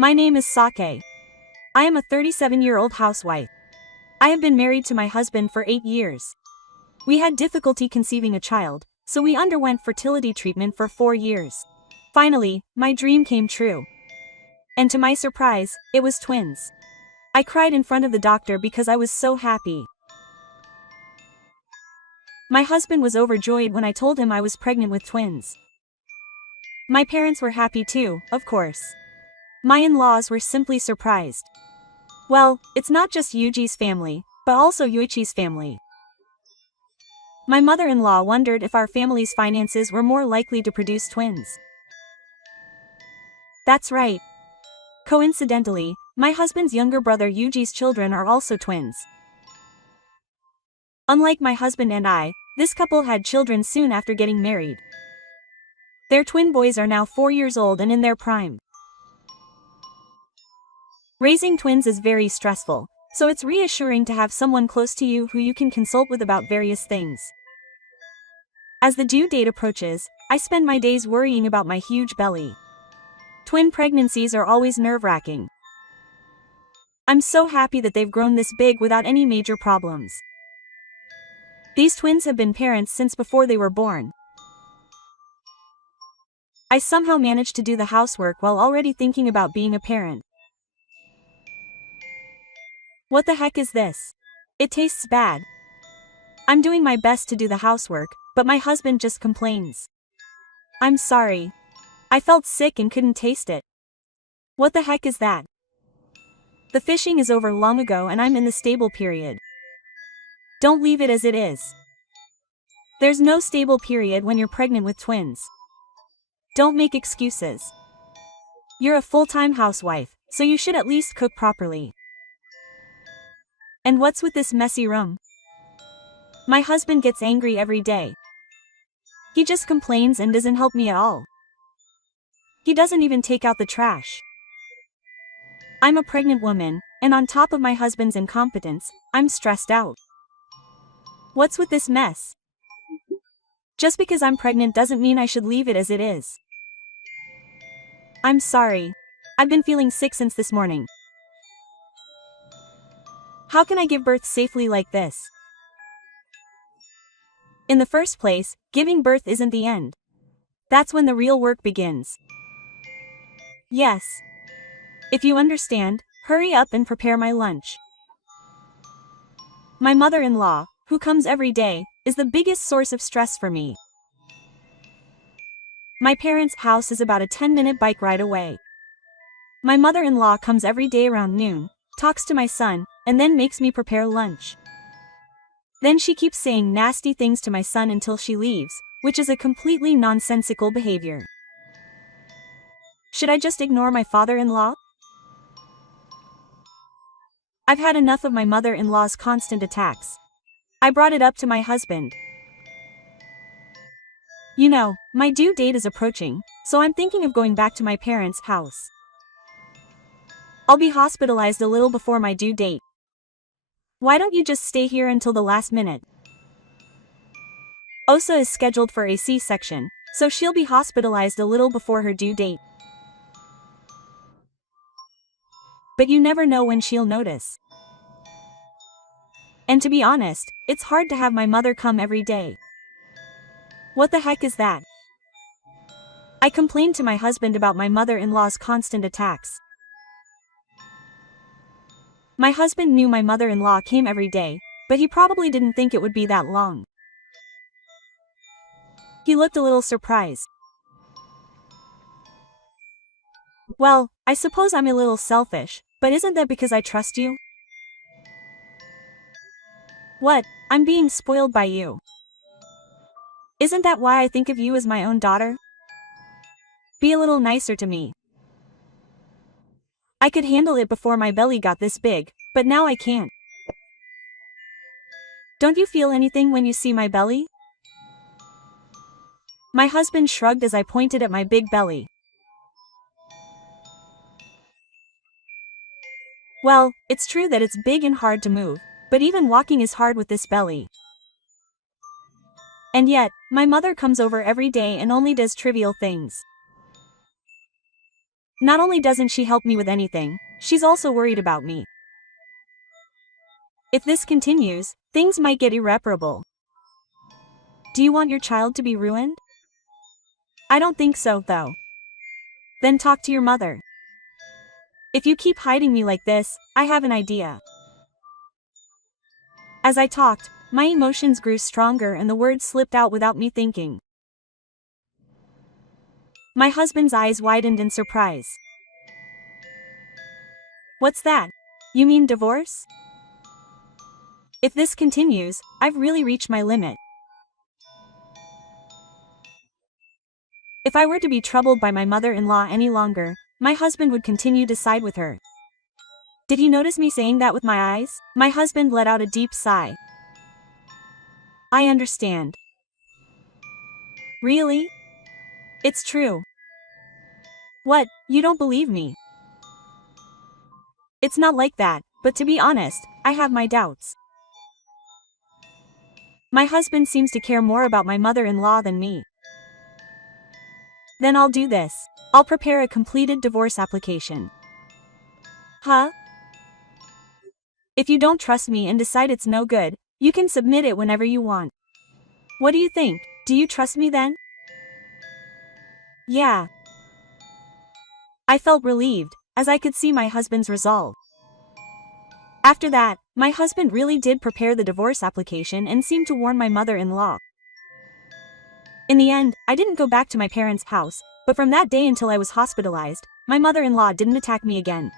My name is Sake. I am a 37-year-old housewife. I have been married to my husband for 8 years. We had difficulty conceiving a child, so we underwent fertility treatment for 4 years. Finally, my dream came true. And to my surprise, it was twins. I cried in front of the doctor because I was so happy. My husband was overjoyed when I told him I was pregnant with twins. My parents were happy too, of course. My in-laws were simply surprised. Well, it's not just Yuji's family, but also Yuichi's family. My mother-in-law wondered if our family's finances were more likely to produce twins. That's right. Coincidentally, my husband's younger brother Yuji's children are also twins. Unlike my husband and I, this couple had children soon after getting married. Their twin boys are now 4 years old and in their prime. Raising twins is very stressful, so it's reassuring to have someone close to you who you can consult with about various things. As the due date approaches, I spend my days worrying about my huge belly. Twin pregnancies are always nerve-wracking. I'm so happy that they've grown this big without any major problems. These twins have been parents since before they were born. I somehow managed to do the housework while already thinking about being a parent. What the heck is this? It tastes bad. I'm doing my best to do the housework, but my husband just complains. I'm sorry. I felt sick and couldn't taste it. What the heck is that? The fishing is over long ago and I'm in the stable period. Don't leave it as it is. There's no stable period when you're pregnant with twins. Don't make excuses. You're a full-time housewife, so you should at least cook properly. And what's with this messy room? My husband gets angry every day. He just complains and doesn't help me at all. He doesn't even take out the trash. I'm a pregnant woman, and on top of my husband's incompetence, I'm stressed out. What's with this mess? Just because I'm pregnant doesn't mean I should leave it as it is. I'm sorry. I've been feeling sick since this morning. How can I give birth safely like this? In the first place, giving birth isn't the end. That's when the real work begins. Yes. If you understand, hurry up and prepare my lunch. My mother-in-law, who comes every day, is the biggest source of stress for me. My parents' house is about a 10-minute bike ride away. My mother-in-law comes every day around noon, talks to my son, and then makes me prepare lunch. Then she keeps saying nasty things to my son until she leaves, which is a completely nonsensical behavior. Should I just ignore my father-in-law? I've had enough of my mother-in-law's constant attacks. I brought it up to my husband. You know, my due date is approaching, so I'm thinking of going back to my parents' house. I'll be hospitalized a little before my due date. Why don't you just stay here until the last minute? Osa is scheduled for a C-section, so she'll be hospitalized a little before her due date. But you never know when she'll notice. And to be honest, it's hard to have my mother come every day. What the heck is that? I complained to my husband about my mother-in-law's constant attacks. My husband knew my mother-in-law came every day, but he probably didn't think it would be that long. He looked a little surprised. Well, I suppose I'm a little selfish, but isn't that because I trust you? What? I'm being spoiled by you. Isn't that why I think of you as my own daughter? Be a little nicer to me. I could handle it before my belly got this big, but now I can't. Don't you feel anything when you see my belly? My husband shrugged as I pointed at my big belly. Well, it's true that it's big and hard to move, but even walking is hard with this belly. And yet, my mother comes over every day and only does trivial things. Not only doesn't she help me with anything, she's also worried about me. If this continues, things might get irreparable. Do you want your child to be ruined? I don't think so, though. Then talk to your mother. If you keep hiding me like this, I have an idea. As I talked, my emotions grew stronger and the words slipped out without me thinking. My husband's eyes widened in surprise. What's that? You mean divorce? If this continues, I've really reached my limit. If I were to be troubled by my mother-in-law any longer, my husband would continue to side with her. Did he notice me saying that with my eyes? My husband let out a deep sigh. I understand. Really? It's true. What, you don't believe me? It's not like that, but to be honest, I have my doubts. My husband seems to care more about my mother-in-law than me. Then I'll do this. I'll prepare a completed divorce application. Huh? If you don't trust me and decide it's no good, you can submit it whenever you want. What do you think? Do you trust me then? Yeah. I felt relieved, as I could see my husband's resolve. After that, my husband really did prepare the divorce application and seemed to warn my mother-in-law. In the end, I didn't go back to my parents' house, but from that day until I was hospitalized, my mother-in-law didn't attack me again.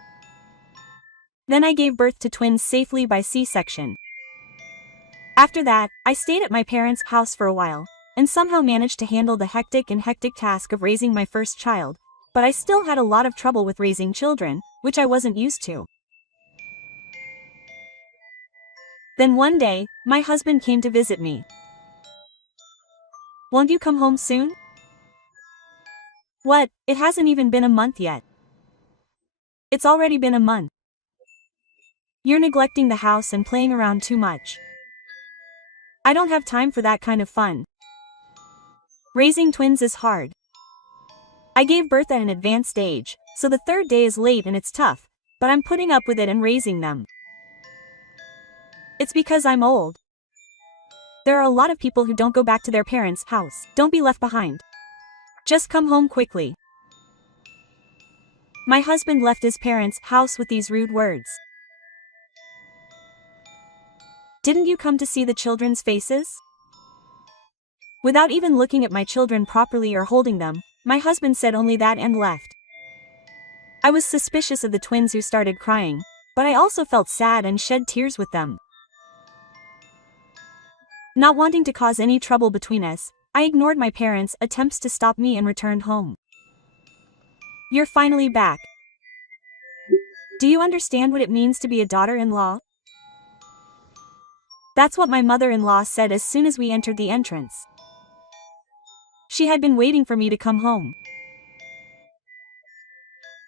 Then I gave birth to twins safely by C-section. After that, I stayed at my parents' house for a while, and somehow managed to handle the hectic task of raising my first child, but I still had a lot of trouble with raising children, which I wasn't used to. Then one day, my husband came to visit me. Won't you come home soon? What, it hasn't even been a month yet. It's already been a month. You're neglecting the house and playing around too much. I don't have time for that kind of fun. Raising twins is hard. I gave birth at an advanced age, so the third day is late and it's tough, but I'm putting up with it and raising them. It's because I'm old. There are a lot of people who don't go back to their parents' house. Don't be left behind. Just come home quickly. My husband left his parents' house with these rude words. Didn't you come to see the children's faces? Without even looking at my children properly or holding them, my husband said only that and left. I was suspicious of the twins who started crying, but I also felt sad and shed tears with them. Not wanting to cause any trouble between us, I ignored my parents' attempts to stop me and returned home. You're finally back. Do you understand what it means to be a daughter-in-law? That's what my mother-in-law said as soon as we entered the entrance. She had been waiting for me to come home.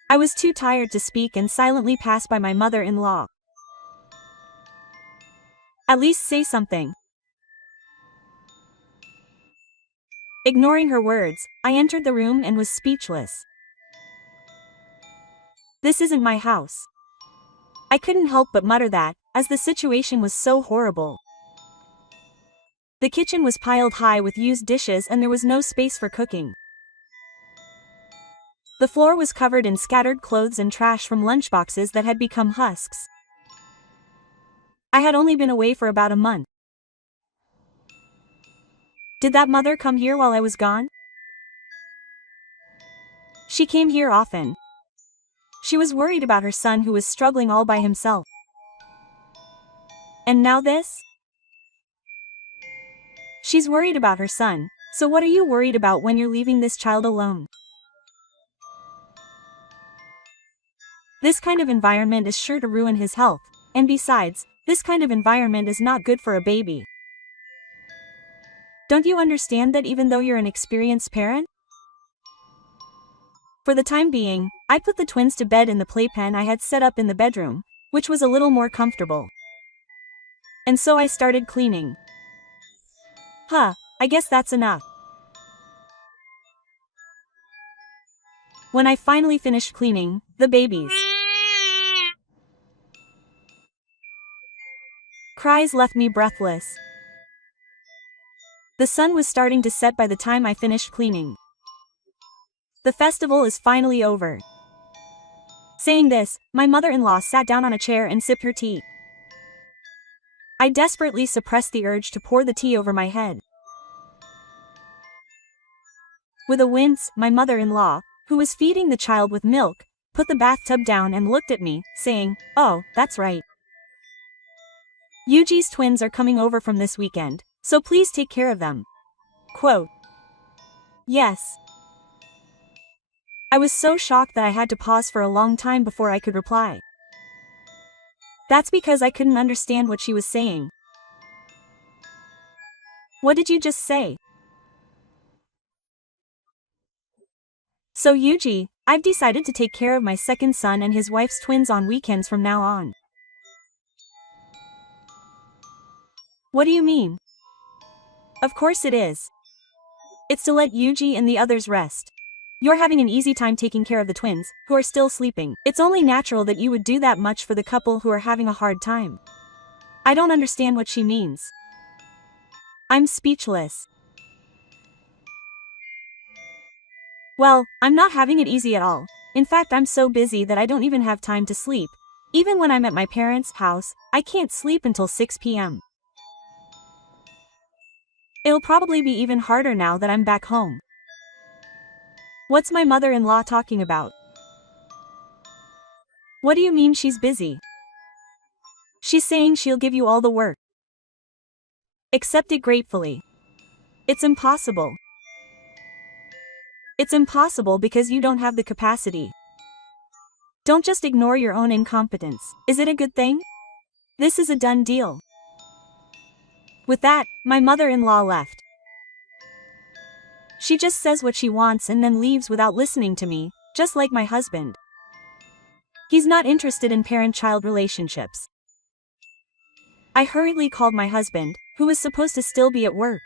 I was too tired to speak and silently passed by my mother-in-law. At least say something. Ignoring her words, I entered the room and was speechless. This isn't my house. I couldn't help but mutter that, as the situation was so horrible. The kitchen was piled high with used dishes and there was no space for cooking. The floor was covered in scattered clothes and trash from lunchboxes that had become husks. I had only been away for about a month. Did that mother come here while I was gone? She came here often. She was worried about her son who was struggling all by himself. And now this? She's worried about her son, so what are you worried about when you're leaving this child alone? This kind of environment is sure to ruin his health, and besides, this kind of environment is not good for a baby. Don't you understand that even though you're an experienced parent? For the time being, I put the twins to bed in the playpen I had set up in the bedroom, which was a little more comfortable. And so I started cleaning. I guess that's enough. When I finally finished cleaning the babies' cries left me breathless. The sun was starting to set by the time I finished cleaning. The festival is finally over. Saying this, my mother-in-law sat down on a chair and sipped her tea. I desperately suppressed the urge to pour the tea over my head. With a wince, my mother-in-law, who was feeding the child with milk, put the bathtub down and looked at me, saying, "Oh, that's right. Yuji's twins are coming over from this weekend, so please take care of them." Quote. Yes. I was so shocked that I had to pause for a long time before I could reply. That's because I couldn't understand what she was saying. What did you just say? So Yuji, I've decided to take care of my second son and his wife's twins on weekends from now on. What do you mean? Of course it is. It's to let Yuji and the others rest. You're having an easy time taking care of the twins, who are still sleeping. It's only natural that you would do that much for the couple who are having a hard time. I don't understand what she means. I'm speechless. Well, I'm not having it easy at all. In fact, I'm so busy that I don't even have time to sleep. Even when I'm at my parents' house, I can't sleep until 6 p.m. It'll probably be even harder now that I'm back home. What's my mother-in-law talking about? What do you mean she's busy? She's saying she'll give you all the work. Accept it gratefully. It's impossible. It's impossible because you don't have the capacity. Don't just ignore your own incompetence. Is it a good thing? This is a done deal. With that, my mother-in-law left. She just says what she wants and then leaves without listening to me, just like my husband. He's not interested in parent-child relationships. I hurriedly called my husband, who was supposed to still be at work.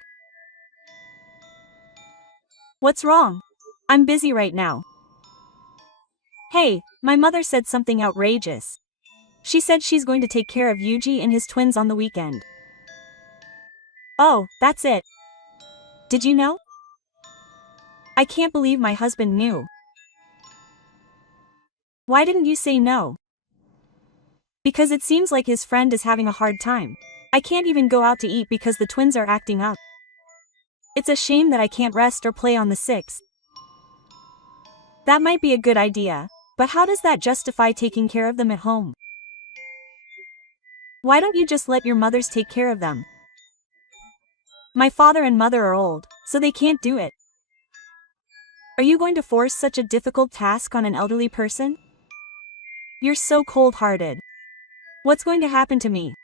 What's wrong? I'm busy right now. Hey, my mother said something outrageous. She said she's going to take care of Yuji and his twins on the weekend. Oh, that's it. Did you know? I can't believe my husband knew. Why didn't you say no? Because it seems like his friend is having a hard time. I can't even go out to eat because the twins are acting up. It's a shame that I can't rest or play on the 6th. That might be a good idea, but how does that justify taking care of them at home? Why don't you just let your mothers take care of them? My father and mother are old, so they can't do it. Are you going to force such a difficult task on an elderly person? You're so cold-hearted. What's going to happen to me?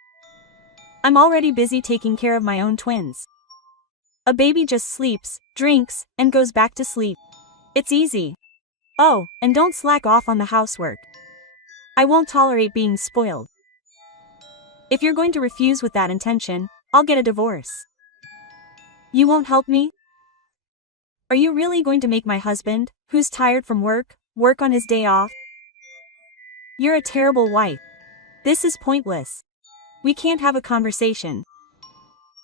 I'm already busy taking care of my own twins. A baby just sleeps, drinks, and goes back to sleep. It's easy. Oh, and don't slack off on the housework. I won't tolerate being spoiled. If you're going to refuse with that intention, I'll get a divorce. You won't help me? Are you really going to make my husband, who's tired from work on his day off? You're a terrible wife. This is pointless. We can't have a conversation.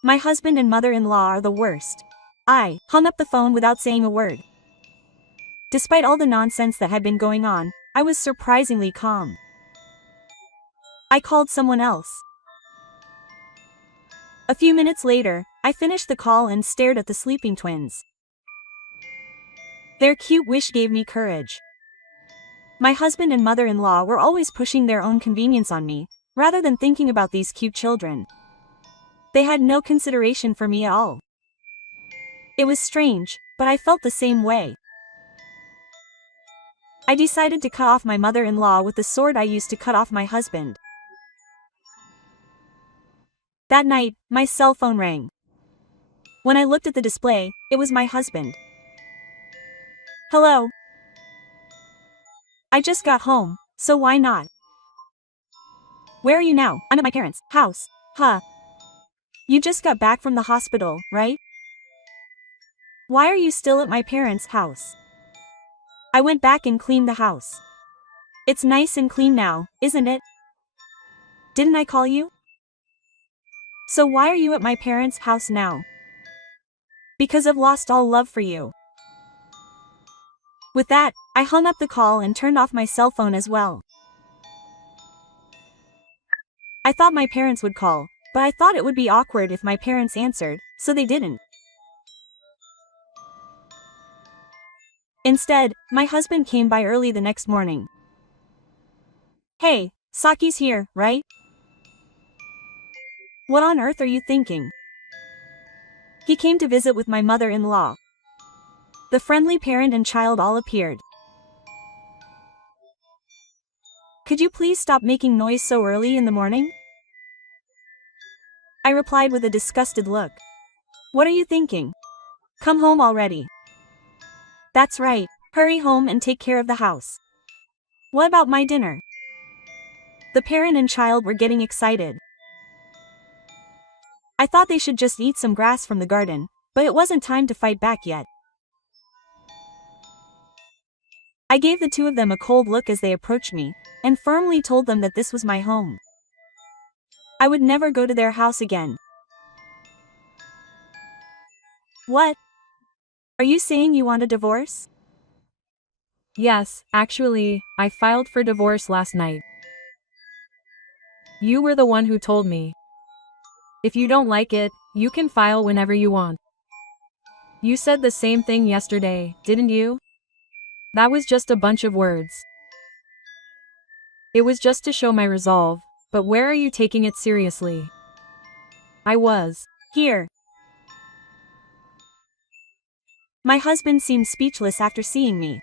My husband and mother-in-law are the worst. I hung up the phone without saying a word. Despite all the nonsense that had been going on, I was surprisingly calm. I called someone else. A few minutes later, I finished the call and stared at the sleeping twins. Their cute wish gave me courage. My husband and mother-in-law were always pushing their own convenience on me, rather than thinking about these cute children. They had no consideration for me at all. It was strange, but I felt the same way. I decided to cut off my mother-in-law with the sword I used to cut off my husband. That night, my cell phone rang. When I looked at the display, it was my husband. Hello. I just got home, so why not? Where are you now? I'm at my parents' house. Huh. You just got back from the hospital, right? Why are you still at my parents' house? I went back and cleaned the house. It's nice and clean now, isn't it? Didn't I call you? So why are you at my parents' house now? Because I've lost all love for you. With that, I hung up the call and turned off my cell phone as well. I thought my parents would call, but I thought it would be awkward if my parents answered, so they didn't. Instead, my husband came by early the next morning. Hey, Saki's here, right? What on earth are you thinking? He came to visit with my mother-in-law. The friendly parent and child all appeared. Could you please stop making noise so early in the morning? I replied with a disgusted look. What are you thinking? Come home already. That's right, hurry home and take care of the house. What about my dinner? The parent and child were getting excited. I thought they should just eat some grass from the garden, but it wasn't time to fight back yet. I gave the two of them a cold look as they approached me, and firmly told them that this was my home. I would never go to their house again. What? Are you saying you want a divorce? Yes, actually, I filed for divorce last night. You were the one who told me. If you don't like it, you can file whenever you want. You said the same thing yesterday, didn't you? That was just a bunch of words. It was just to show my resolve, but where are you taking it seriously? I was. Here. My husband seemed speechless after seeing me.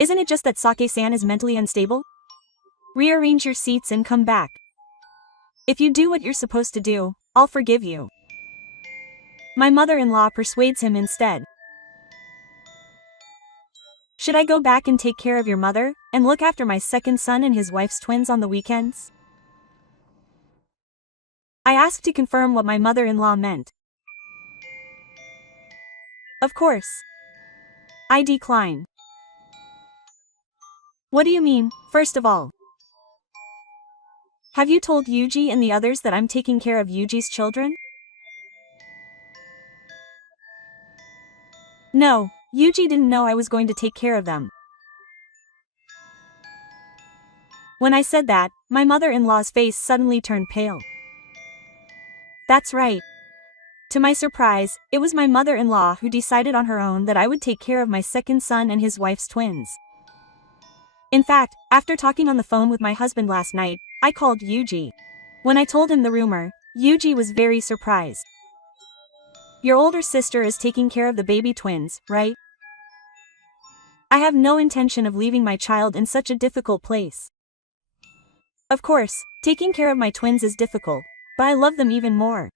Isn't it just that Sake-san is mentally unstable? Rearrange your seats and come back. If you do what you're supposed to do, I'll forgive you. My mother-in-law persuades him instead. Should I go back and take care of your mother, and look after my second son and his wife's twins on the weekends? I asked to confirm what my mother-in-law meant. Of course. I decline. What do you mean, first of all? Have you told Yuji and the others that I'm taking care of Yuji's children? No, Yuji didn't know I was going to take care of them. When I said that, my mother-in-law's face suddenly turned pale. That's right. To my surprise, it was my mother-in-law who decided on her own that I would take care of my second son and his wife's twins. In fact, after talking on the phone with my husband last night, I called Yuji. When I told him the rumor, Yuji was very surprised. Your older sister is taking care of the baby twins, right? I have no intention of leaving my child in such a difficult place. Of course, taking care of my twins is difficult, but I love them even more.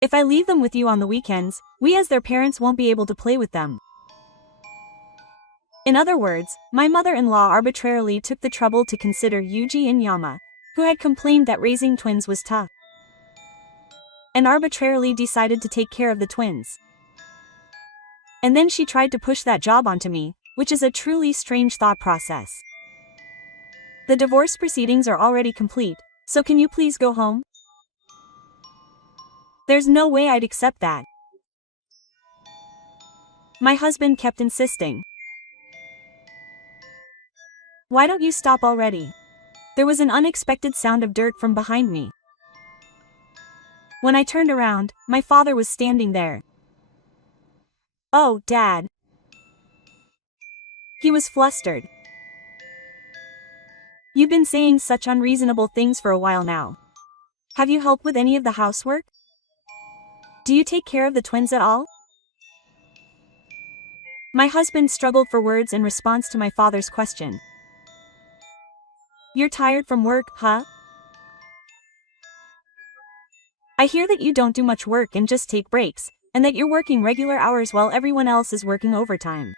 If I leave them with you on the weekends, we as their parents won't be able to play with them. In other words, my mother-in-law arbitrarily took the trouble to consider Yuji and Yama, who had complained that raising twins was tough, and arbitrarily decided to take care of the twins. And then she tried to push that job onto me, which is a truly strange thought process. The divorce proceedings are already complete, so can you please go home? There's no way I'd accept that. My husband kept insisting. Why don't you stop already? There was an unexpected sound of dirt from behind me. When I turned around, my father was standing there. Oh, Dad. He was flustered. You've been saying such unreasonable things for a while now. Have you helped with any of the housework? Do you take care of the twins at all? My husband struggled for words in response to my father's question. You're tired from work, huh? I hear that you don't do much work and just take breaks, and that you're working regular hours while everyone else is working overtime.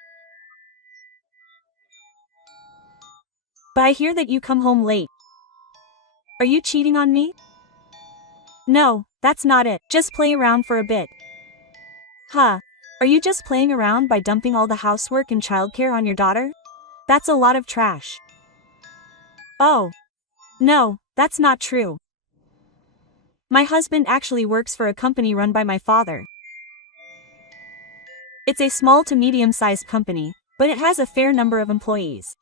But I hear that you come home late. Are you cheating on me? No, that's not it. Just play around for a bit. Huh. Are you just playing around by dumping all the housework and childcare on your daughter? That's a lot of trash. Oh. No, that's not true. My husband actually works for a company run by my father. It's a small to medium-sized company, but it has a fair number of employees.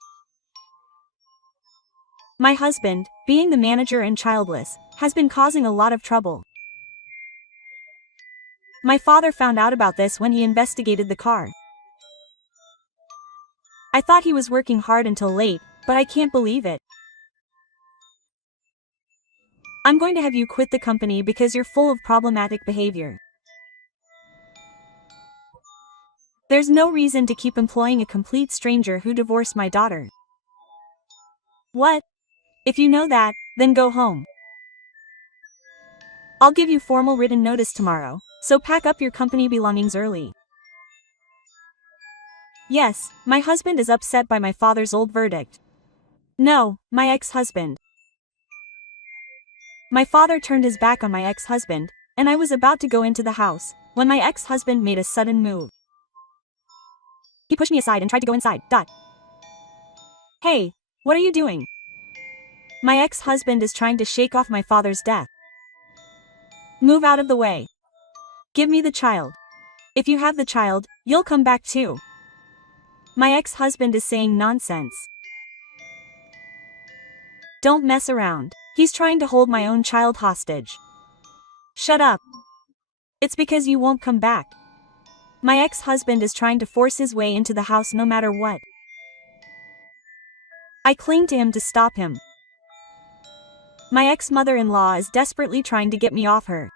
My husband, being the manager and childless, has been causing a lot of trouble. My father found out about this when he investigated the car. I thought he was working hard until late, but I can't believe it. I'm going to have you quit the company because you're full of problematic behavior. There's no reason to keep employing a complete stranger who divorced my daughter. What? If you know that, then go home. I'll give you formal written notice tomorrow, so pack up your company belongings early. Yes, my husband is upset by my father's old verdict. No, my ex-husband. My father turned his back on my ex-husband, and I was about to go into the house, when my ex-husband made a sudden move. He pushed me aside and tried to go inside. Hey, what are you doing? My ex-husband is trying to shake off my father's death. Move out of the way. Give me the child. If you have the child, you'll come back too. My ex-husband is saying nonsense. Don't mess around. He's trying to hold my own child hostage. Shut up. It's because you won't come back. My ex-husband is trying to force his way into the house no matter what. I cling to him to stop him. My ex-mother-in-law is desperately trying to get me off her.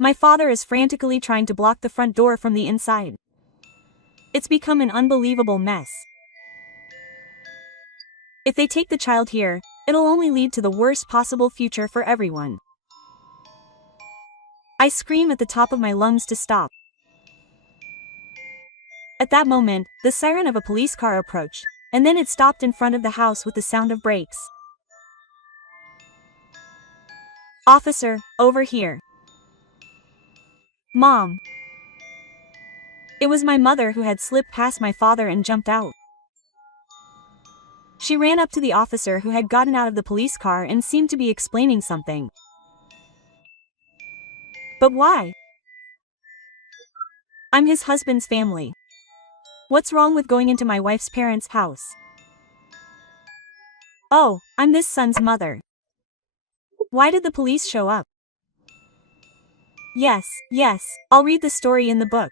My father is frantically trying to block the front door from the inside. It's become an unbelievable mess. If they take the child here, it'll only lead to the worst possible future for everyone. I scream at the top of my lungs to stop. At that moment, the siren of a police car approached, and then it stopped in front of the house with the sound of brakes. Officer, over here. Mom. It was my mother who had slipped past my father and jumped out. She ran up to the officer who had gotten out of the police car and seemed to be explaining something. But why? I'm his husband's family. What's wrong with going into my wife's parents' house? Oh, I'm this son's mother. Why did the police show up? Yes, I'll read the story in the book.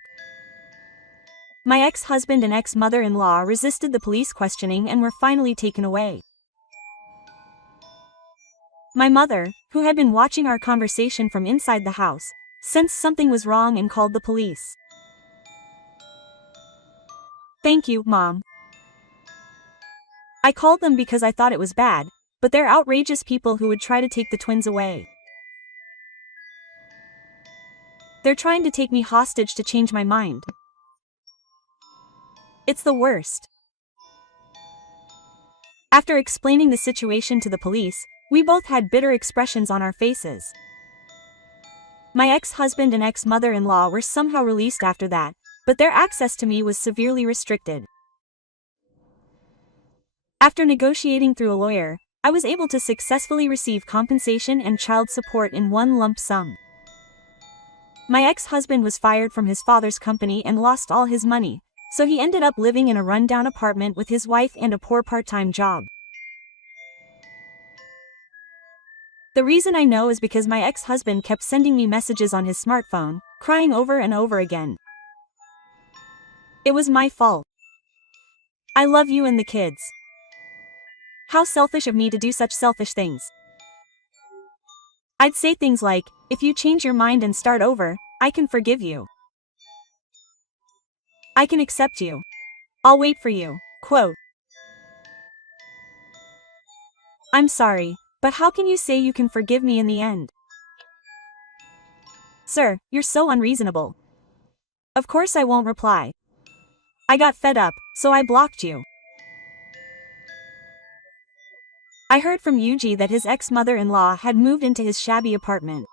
My ex-husband and ex-mother-in-law resisted the police questioning and were finally taken away. My mother, who had been watching our conversation from inside the house, sensed something was wrong and called the police. Thank you, Mom. I called them because I thought it was bad, but they're outrageous people who would try to take the twins away. They're trying to take me hostage to change my mind. It's the worst. After explaining the situation to the police, we both had bitter expressions on our faces. My ex-husband and ex-mother-in-law were somehow released after that, but their access to me was severely restricted. After negotiating through a lawyer, I was able to successfully receive compensation and child support in one lump sum. My ex-husband was fired from his father's company and lost all his money, so he ended up living in a rundown apartment with his wife and a poor part-time job. The reason I know is because my ex-husband kept sending me messages on his smartphone, crying over and over again. It was my fault. I love you and the kids. How selfish of me to do such selfish things. I'd say things like, if you change your mind and start over, I can forgive you. I can accept you. I'll wait for you. Quote. I'm sorry, but how can you say you can forgive me in the end? Sir, you're so unreasonable. Of course I won't reply. I got fed up, so I blocked you. I heard from Yuji that his ex-mother-in-law had moved into his shabby apartment.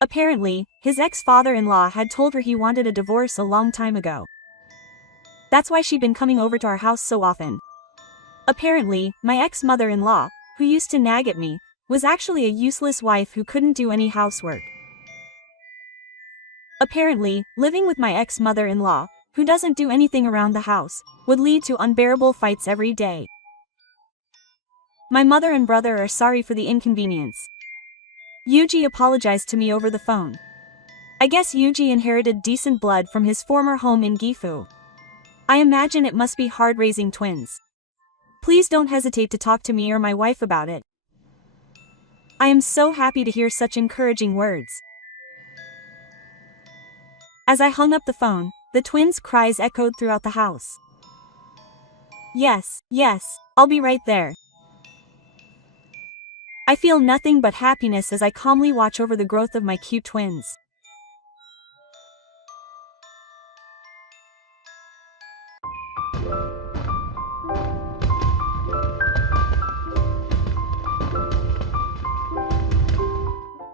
Apparently, his ex-father-in-law had told her he wanted a divorce a long time ago. That's why she'd been coming over to our house so often. Apparently, my ex-mother-in-law, who used to nag at me, was actually a useless wife who couldn't do any housework. Apparently, living with my ex-mother-in-law, who doesn't do anything around the house, would lead to unbearable fights every day. My mother and brother are sorry for the inconvenience. Yuji apologized to me over the phone. I guess Yuji inherited decent blood from his former home in Gifu. I imagine it must be hard raising twins. Please don't hesitate to talk to me or my wife about it. I am so happy to hear such encouraging words. As I hung up the phone, the twins' cries echoed throughout the house. Yes, I'll be right there. I feel nothing but happiness as I calmly watch over the growth of my cute twins.